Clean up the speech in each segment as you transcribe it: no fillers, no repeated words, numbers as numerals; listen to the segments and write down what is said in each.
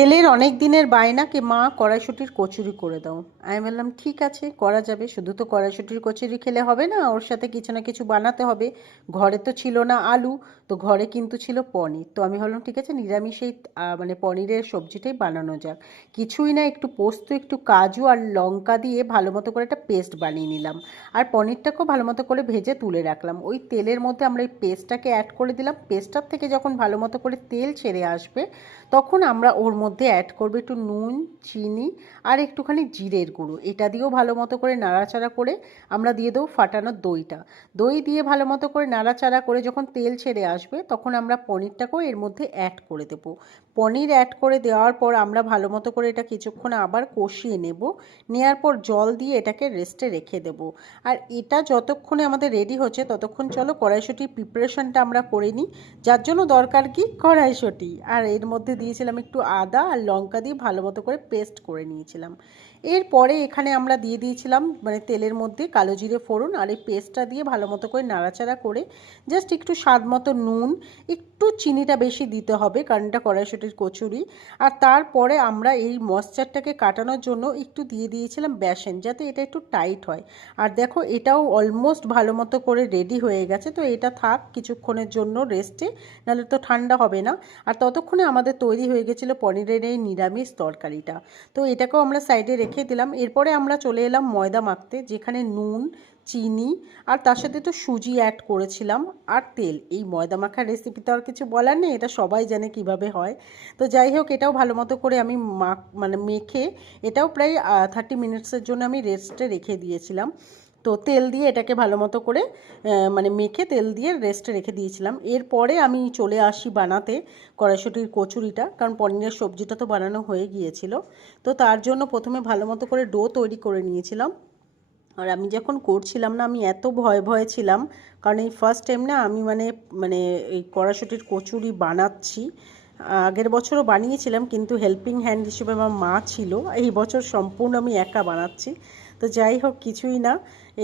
ছেলের অনেক দিনের বায়নাকে মা কড়াইশুঁটির কচুরি করে দাও। আমি বললাম ঠিক আছে, করা যাবে। শুধু তো কড়াইশুঁটির কচুরি খেলে হবে না, ওর সাথে কিছু না কিছু বানাতে হবে। ঘরে তো ছিল না আলু, তো ঘরে কিন্তু ছিল পনির। তো আমি ভাবলাম ঠিক আছে, নিরামিষেই মানে পনিরের সবজিটাই বানানো যাক। কিছুই না, একটু পোস্ত, একটু কাজু আর লঙ্কা দিয়ে ভালো মতো করে একটা পেস্ট বানিয়ে নিলাম। আর পনিরটাকেও ভালো মতো করে ভেজে তুলে রাখলাম। ওই তেলের মধ্যে আমরা এই পেস্টটাকে অ্যাড করে দিলাম। পেস্টটার থেকে যখন ভালো মতো করে তেল ছেড়ে আসবে, তখন আমরা ওর মধ্যে অ্যাড করবো একটু নুন, চিনি আর একটুখানি জিরের গুঁড়ো। এটা দিয়েও ভালো মতো করে নাড়াচাড়া করে আমরা দিয়ে দেবো ফাটানো দইটা। দই দিয়ে ভালো মতো করে নাড়াচাড়া করে যখন তেল ছেড়ে আসবে, তখন আমরা পনিরটাকেও এর মধ্যে অ্যাড করে দেবো। পনির অ্যাড করে দেওয়ার পর আমরা ভালো মতো করে এটা কিছুক্ষণ আবার কষিয়ে নেব। নেওয়ার পর জল দিয়ে এটাকে রেস্টে রেখে দেবো। আর এটা যতক্ষণে আমাদের রেডি হচ্ছে, ততক্ষণ চলো কড়াইশুঁটির প্রিপারেশনটা আমরা করে নিই। যার জন্য দরকার কি, কড়াইশুঁটি। আর এর মধ্যে দিয়েছিলাম একটু আদা আর লঙ্কা দিয়ে ভালো মতো করে পেস্ট করে নিয়েছিলাম। এরপরে এখানে আমরা দিয়ে দিয়েছিলাম মানে তেলের মধ্যে কালো জিরে ফোড়ন, আর এই পেস্টটা দিয়ে ভালো মতো করে নাড়াচাড়া করে জাস্ট একটু স্বাদ মতো নুন, একটু চিনিটা বেশি দিতে হবে কারণ এটা কড়াইশুঁটির কচুরি। আর তারপরে আমরা এই ময়েশ্চারটাকে কাটানোর জন্য একটু দিয়ে দিয়েছিলাম বেসন, যাতে এটা একটু টাইট হয়। আর দেখো এটাও অলমোস্ট ভালো মতো করে রেডি হয়ে গেছে। তো এটা থাক কিছুক্ষণের জন্য রেস্টে, নাহলে তো ঠান্ডা হবে না। আর ততক্ষণে আমাদের তৈরি হয়ে গেছিলো পনিরের এই নিরামিষ তরকারিটা। তো এটাকেও আমরা সাইডে রেখে দিলাম। এরপরে আমরা চলে এলাম ময়দা মাখতে, যেখানে নুন, চিনি আর তার সাথে তো সুজি অ্যাড করেছিলাম আর তেল। এই ময়দা মাখার রেসিপি তো আর কিছু বলার নেই, এটা সবাই জানে কিভাবে হয়। তো যাই হোক, এটাও ভালো মতো করে আমি মানে মেখে এটাও প্রায় 30 মিনিটসের জন্য আমি রেস্টে রেখে দিয়েছিলাম। তো তেল দিয়ে এটাকে ভালো মতো করে মানে মেখে তেল দিয়ে রেস্টে রেখে দিয়েছিলাম। এরপরে আমি চলে আসি বানাতে কড়াইশুঁটির কচুরিটা, কারণ পনিরের সবজিটা তো বানানো হয়ে গিয়েছিল। তো তার জন্য প্রথমে ভালো মতো করে ডো তৈরি করে নিয়েছিলাম। আর আমি যখন করছিলাম না, আমি এত ভয়ে ছিলাম, কারণ এই ফার্স্ট টাইম না আমি মানে মানে এই কড়াইশুঁটির কচুরি বানাচ্ছি। আগের বছরও বানিয়েছিলাম, কিন্তু হেল্পিং হ্যান্ড হিসেবে আমার মা ছিল। এই বছর সম্পূর্ণ আমি একা বানাচ্ছি। তো যাই হোক, কিছুই না,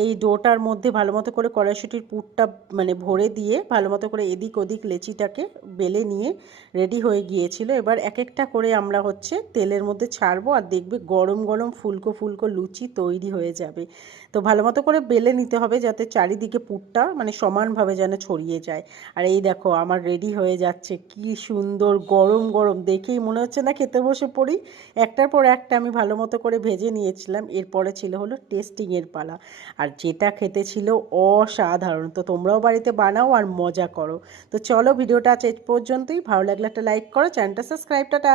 এই ডোটার মধ্যে ভালো মতো করে কড়াইশুঁটির পুরটা মানে ভরে দিয়ে ভালো মতো করে এদিক ওদিক লেচিটাকে বেলে নিয়ে রেডি হয়ে গিয়েছিল। এবার এক একটা করে আমরা হচ্ছে তেলের মধ্যে ছাড়বো, আর দেখবে গরম গরম ফুলকো ফুলকো লুচি তৈরি হয়ে যাবে। তো ভালো মতো করে বেলে নিতে হবে, যাতে চারিদিকে পুরটা মানে সমানভাবে যেন ছড়িয়ে যায়। আর এই দেখো আমার রেডি হয়ে যাচ্ছে, কি সুন্দর গরম গরম, দেখেই মনে হচ্ছে না খেতে বসে পড়ি। একটার পর একটা আমি ভালো মতো করে ভেজে নিয়েছিলাম। এরপরে ছিল হলো টেস্টিংয়ের পালা, আর যেটা খেতে ছিল অসাধারণ। তো তোমরাও বাড়িতে বানাও আর মজা করো। তো চলো, ভিডিওটা আজ এই পর্যন্তই। ভালো লাগলে একটা লাইক করো, চ্যানেলটা সাবস্ক্রাইব। টাটা।